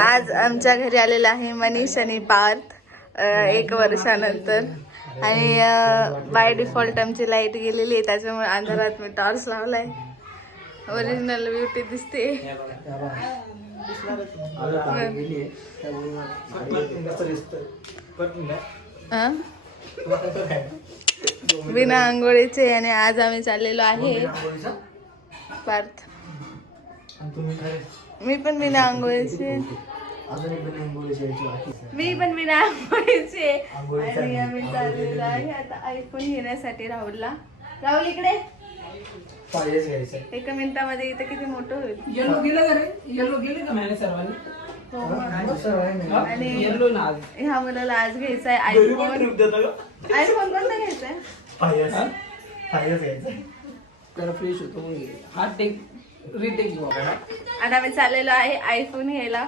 आज आमच्या घरी आलेला आहे मनीष आणि पार्थ 1 वर्षानंतर. आणि बाय डिफॉल्ट आमची लाईट गेलेली आहे, त्याच्यामुळे अंधारात मी टॉर्च लावलाय. ओरिजिनल ब्युटी दिसते. बिना आंघोळीचे. आणि आज आम्ही चाललेलो आहे पार्थ. मी पण बिना आंघोळीचे. मी पण बिना आंघोळीचे. आणि आम्ही चाललेलो आहे आता आयफोन घेण्यासाठी राहुलला. राहुल इकडे. 1 मिनिटामध्ये इथे किती मोठं होईल. येलो गेले का मॅने सर्वांनी. आणि ह्या मुलाला आज घ्यायचा आहे आयफोन. आयफोन कोणता घ्यायचा आहे. तर फ्रेश होतो. हा टेक रिटेक घेऊ. आणि आम्ही चाललेलो आहे आयफोन घ्यायला.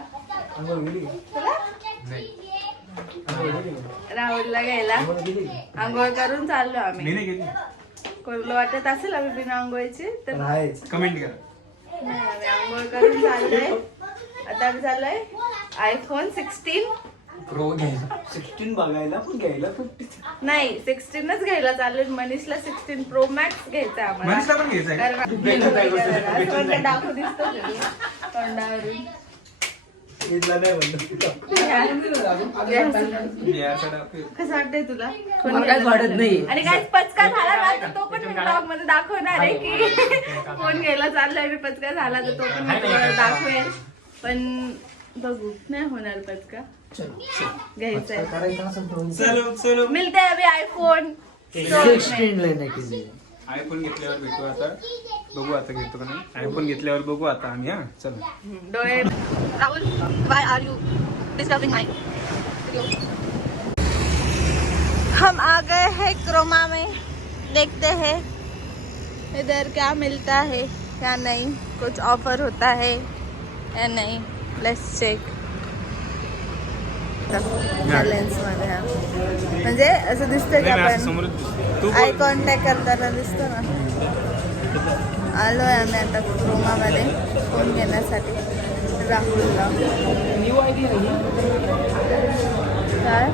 राहुलला घ्यायला. आंघोळ करून चाललो आम्ही. कोणाला वाटत असेल आम्ही बिना आंघोळीचे तर कमेंट करा. नाही, आम्ही आंघोळ करून चाललोय. आता आम्ही चाललोय आयफोन 16 प्रो घ्यायला. 16 बघायला पण घ्यायला 50. नाही 16च घ्यायला चाललोय. मनीषला 16 प्रो मॅक्स घ्यायचा आम्हाला. मनीषला पण घ्यायचा आहे. कारण डाकू दिसतो तोंडावरून. कसं वाटतंय तुला. काहीच वाटत नाही. आणि काय पचका झाला ना तर तो पण मी ब्लॉग मध्ये दाखवणार आहे की फोन घ्यायला चाललाय मी. पचका झाला तर तो पण मी तुम्हाला दाखवेल. पण बघू नाही होणार पचका. घ्यायचा आहे. मिलते अभी आयफोन 16 लेने के लिए. आयफोन घेतल्यावर भेटू. आता बघू आता घेतो का नाही. आयफोन घेतल्यावर बघू आता आम्ही. हा चला. डोळे. राहुल व्हाई आर यू डिस्टर्बिंग माय. हम आ गए हैं क्रोमा में. देखते हैं इधर क्या मिलता है क्या नहीं. कुछ ऑफर होता है या नहीं. Let's check. लेन्स मध्ये हा म्हणजे असं दिसतं की आपण आय कॉन्टॅक्ट करताना दिसतो ना. आलोय आम्ही आता क्रोमा मध्ये फोन घेण्यासाठी राहुलला. काय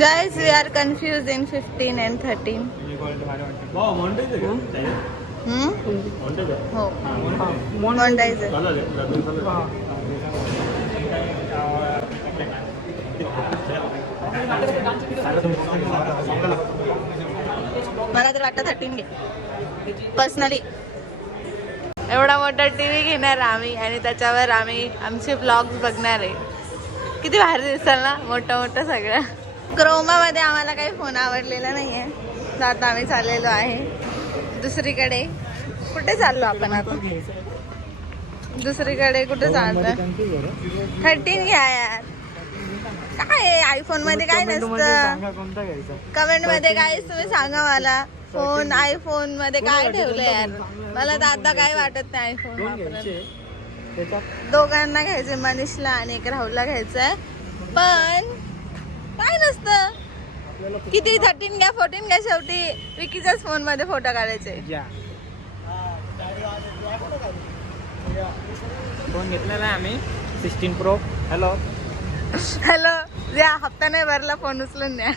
guys we are confused in 15 and 13. हो मोंडाईज. मला तर वाटतं 13 घे पर्सनली. एवढा मोठा टीव्ही घेणार आम्ही आणि त्याच्यावर आम्ही आमचे ब्लॉग्स बघणार आहे. किती भारी दिसेल ना मोठं मोठं सगळं. क्रोमा मध्ये आम्हाला काही फोन आवडलेला नाहीये. तर आता आम्ही चाललेलो आहे दुसरीकडे. कुठे चाललो आपण आता. दुसरीकडे कुठे चाललो. 13 घ्या यार. काय आयफोन मध्ये काय नसतं. कमेंट मध्ये काय तुम्ही सांगा मला. फोन आयफोन मध्ये काय ठेवलं यार. मला तर आता काय वाटत नाही आयफोन. दोघांना घ्यायचे मनीषला आणि 1 राहुलला घ्यायचंय. पण काय नसतं. किती 13 घ्या 14 घ्या शेवटी विकीच्याच फोन मध्ये फोटो काढायचे. फोन घेतलेला आहे आम्ही 16 प्रो. हॅलो हॅलो द्या. हप्ता नाही भरला फोन उचलून द्या.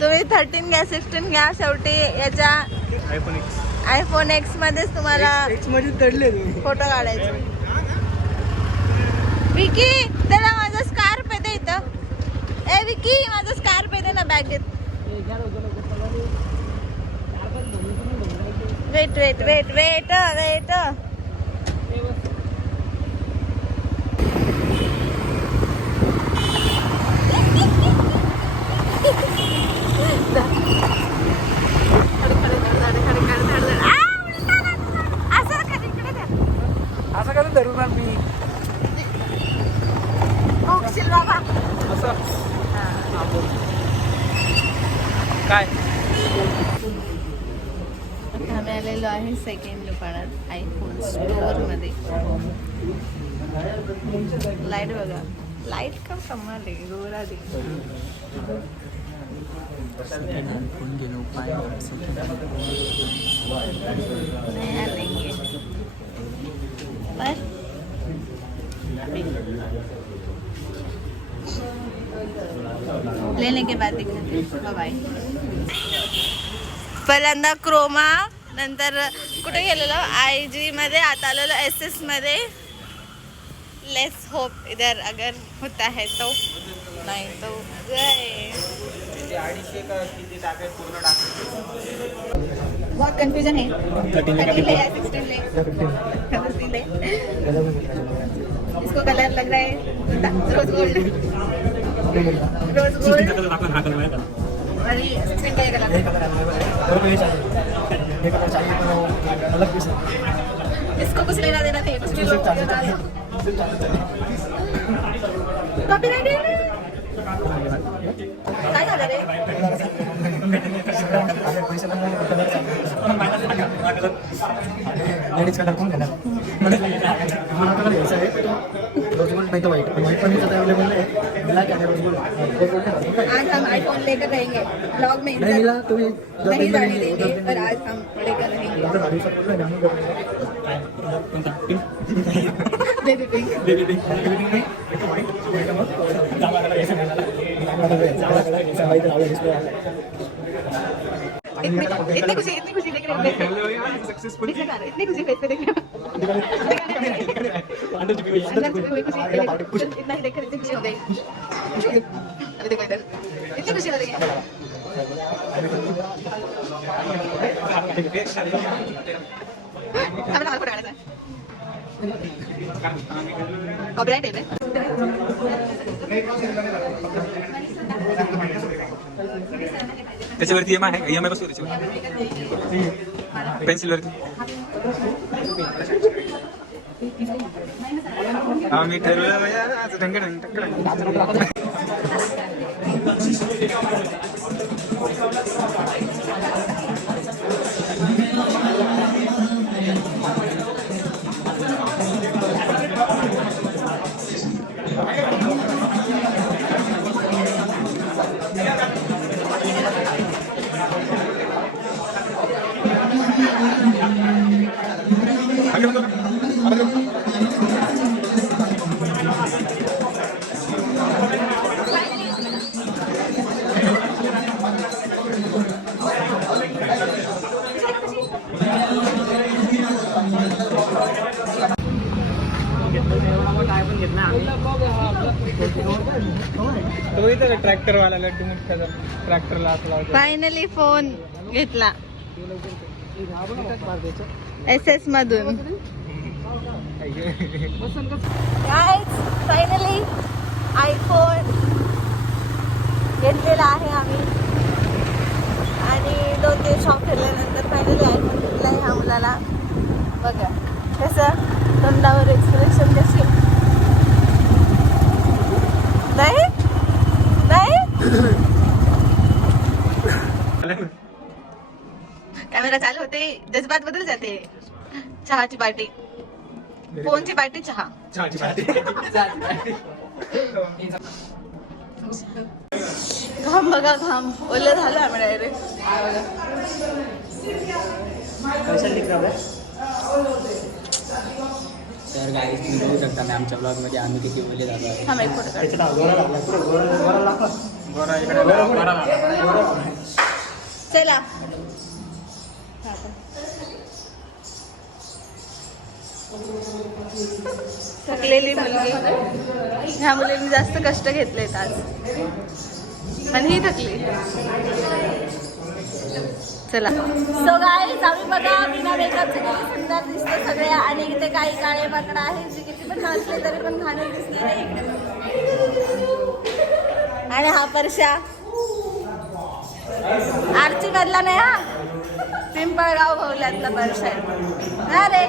तुम्ही 13 घ्या 16 घ्या शेवटी याच्या आयफोन X मध्येच तुम्हाला फोटो काढायचे. विकी त्याला माझा स्कार्फ आहे इथं. ए विकी माझा स्कार्फ आहे ना बॅगेत. Wait wait wait wait wait. असं कसं धरू ना मी. बाबा असं काय. आम्ही आलेलो आहे सेकंड दुकानात आयफोन स्टोअर मध्ये. लाईट बघा लाइट का कमाल है, गोरा दिख नया लेंगे पर लेने के बाद दिखाते। बाय। पहिल्यांदा क्रोमा, नंतर कुठे गेलेलो IG मध्ये, आता आलेलो SS मध्ये. लेट्स होप इधर अगर होता है तो, नहीं तो गए। बहुत कंफ्यूजन है। 13 ले या 16 ले, 16 ले। इसको कलर लग रहा है रोज गोल्ड, रोज गोल्ड। और ये 16 का ये कलर इसको कुछ लेना देना थे, कुछ भी लो। कॉपीराइट है काय झालं रे? लेडीज कलर कोण घालणार? मला कलर घ्यायचा आहे, रोज गोल्ड नाही तर व्हाईट. व्हाईट पण इथं अवेलेबल आहे, ब्लॅक आहे रोज गोल्ड. आज हम आईफोन लेकर रहेंगे, ब्लॉग में नहीं मिला तो नहीं जाने देंगे, पर आज हम लेकर रहेंगे। Baby pink. इतनी खुशी देख रहे हो, सक्सेसफुल इतनी खुशी फेस पे देख रहे हो। इतना ही देखकर इतनी खुशी हो गई। अरे देखो इधर, इतनी खुशी हो रही है। हमें हाल पड़ा है कॉपीराइट है। त्याच्यावरती EMI आहे, EMI बसतो त्याच्यावर पेन्सिलवरती. आम्ही ठरवलं तो इथं ट्रॅक्टर वाला लड्डू मुठ्याचा ट्रॅक्टरला हात लावतो. फायनली फोन घेतला SS मधून. फायनली आयफोन घेतलेला आहे आम्ही, आणि 2-3 शॉप फिरल्यानंतर फायनली आयफोन घेतला आहे ह्या मुलाला. बघा कसं तोंडावर एक्सप्रेशन कशी. नाही नाही कॅमेरा चालू होते, जज्बात बदल जाते. चहाची पार्टी, फोनची पार्टी, चहा. घाम बघा, घाम ओलं झालं आम्ही डायरेक्ट. तर गाईज तुम्ही बघू शकता मी आमच्या ब्लॉग मध्ये आम्ही किती बोलले जातो. थांब एक फोटो काढ. चला थकलेली मुलगी. ह्या मुलींनी जास्त कष्ट घेतलेत आज, आणि ही थकली. चला सो गाईज आम्ही बघा बिना मेकअपचे किती सुंदर दिसते सगळे, आणि इथे काही काळे माकडं आहेत जे किती पण नाचले तरी पण घाणे दिसले नाही. आणि हा परशा आरची मधला नाही, हा पिंपळगाव भवल्यातला परशा आहे. अरे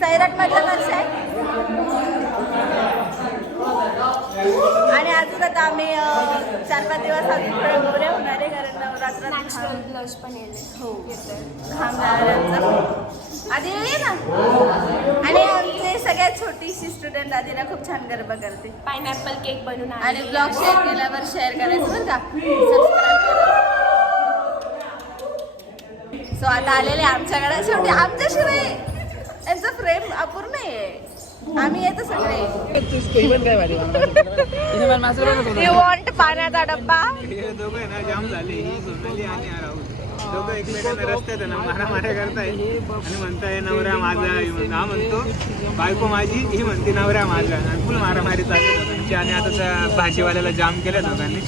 सैराट मधला परशा आहे. आणि अजून आता आम्ही 4-5 दिवस अजून थोडे गोरे होणार आहे कारण नवरात्र ब्लाऊज पण येईल. हो आधी ये ना. आणि आमचे सगळ्यात छोटीशी स्टुडंट आधीला खूप छान गरबा करते. पायनॅपल केक बनवून आणि ब्लॉग शेअर केल्यावर शेअर करायचं बरं का. सबस्क्राईब सो आता आलेले आमच्याकडे शेवटी आमच्याशिवाय यांचा फ्रेम अपूर्ण आहे. आम्ही येतो सगळे. यू वॉन्ट पाण्याचा डब्बा. हे दोघं आहे ना जाम झाले, ही सोनाली आणि हा राहुल दोघं एकमेकांना रस्त्यात आहे ना मारामाऱ्या करताय आणि म्हणताय नवरा माझा. हा म्हणतो बायको माझी, ही म्हणते नवरा माझा. फुल मारामारी चालू दोघांची. आणि आता त्या भाजीवाल्याला जाम केलं दोघांनी.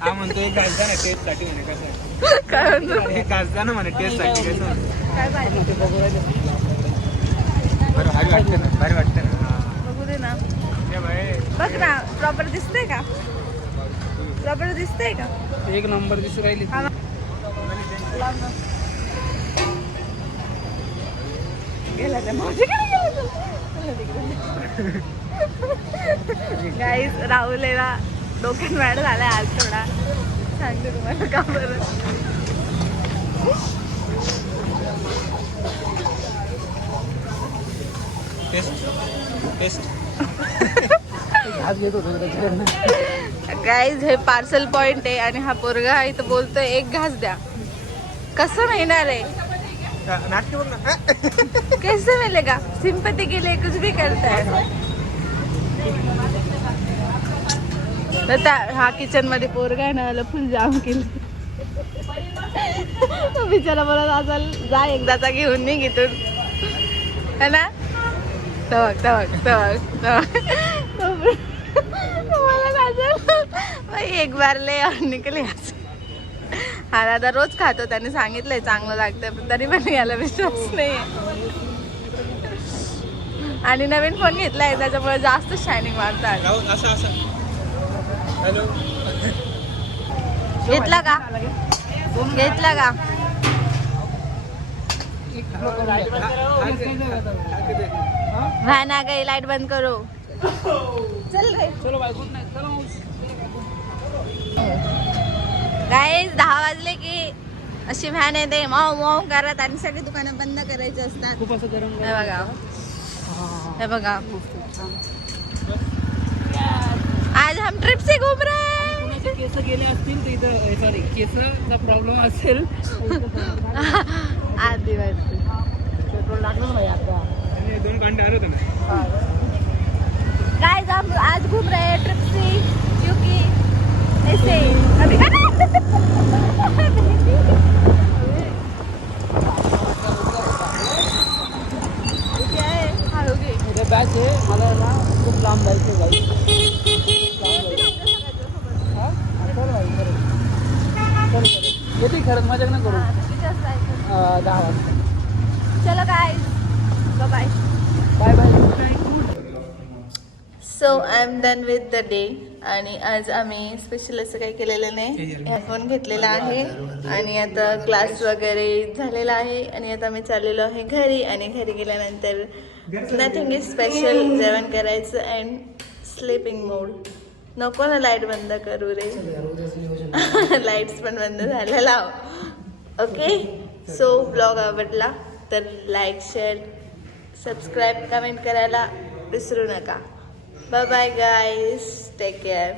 हा म्हणतो एक घालता ना टेस्ट साठी म्हणे. कसं काय म्हणतो हे घालता ना म्हणे टेस्ट साठी. कसं काय पाहिजे बरं भारी वाटतं ना, भारी वाटतं ना. बघू दे ना. हे बाई बघ ना प्रॉपर दिसतंय का. प्रॉपर दिसतंय का. एक नंबर दिसू राहिली. गाईस राहुल आहे ना डोक्यात मॅड झालाय आज थोडा. सांगते तुम्हाला का बरं. टेस्ट टेस्ट गाईज हे पार्सल पॉइंट आहे आणि हा पोरगा इथं बोलतोय एक घास द्या. कसं मिळणार आहे. नाटक बघ ना. कैसे मिलेगा. सिंपत्ती के लिए कुछ भी करता है. हा किचन मध्ये पोरगा आहे ना फुल जाम केली. बिचारा बोलत असेल जा एकदाचा घेऊन निघ इथून है ना. एक बार ले और निकले. हा दादा रोज खातो. त्याने सांगितलंय चांगलं लागतं पण तरी पण याला विश्वास नाही. आणि नवीन फोन घेतलाय त्याच्यामुळे जास्त शायनिंग मारतात. असं असं हॅलो घेतला का. घेतला का. व्हॅन आ गई लाईट बंद करो. चल रे. चलो बाय गुड नाईट. चलो गाईज 10 वाजले की अशी व्हॅन येते माऊ माऊ करत आणि सगळी दुकानं बंद करायची असतात. खूप असं गरम हे बघा हे बघा. आज हम ट्रिप से घूम रहे हैं. केस गेले असतील तर इथं सॉरी केसचा प्रॉब्लेम असेल. आधी वाजते. पेट्रोल लागलं नाही आता. 2 घंटे आलो ना. गाइस हम आज घूम रहे हैं ट्रिप से क्योंकि ऐसे अभी क्या है खाओगे. उद्या बॅच आहे मला ना खूप लांब जायचं गाडी. येते खरंच मजा ना करू. 10 वाजता. चलो guys bye bye bye. So I am done with the day. आणि आज आम्ही स्पेशल असं काही केलेलं नाही. फोन घेतलेला आहे आणि आता क्लास वगैरे झालेला आहे आणि आता मी चाललेलो आहे घरी. आणि घरी गेल्यानंतर नथिंग इज स्पेशल. जेवण करायचं अँड स्लीपिंग मोड. नको ना लाईट बंद करू रे. लाईट्स पण बंद झाल्या लाव. ओके सो ब्लॉग आवडला तर लाईक शेअर सबस्क्राईब कमेंट करायला विसरू नका. Bye bye guys take care.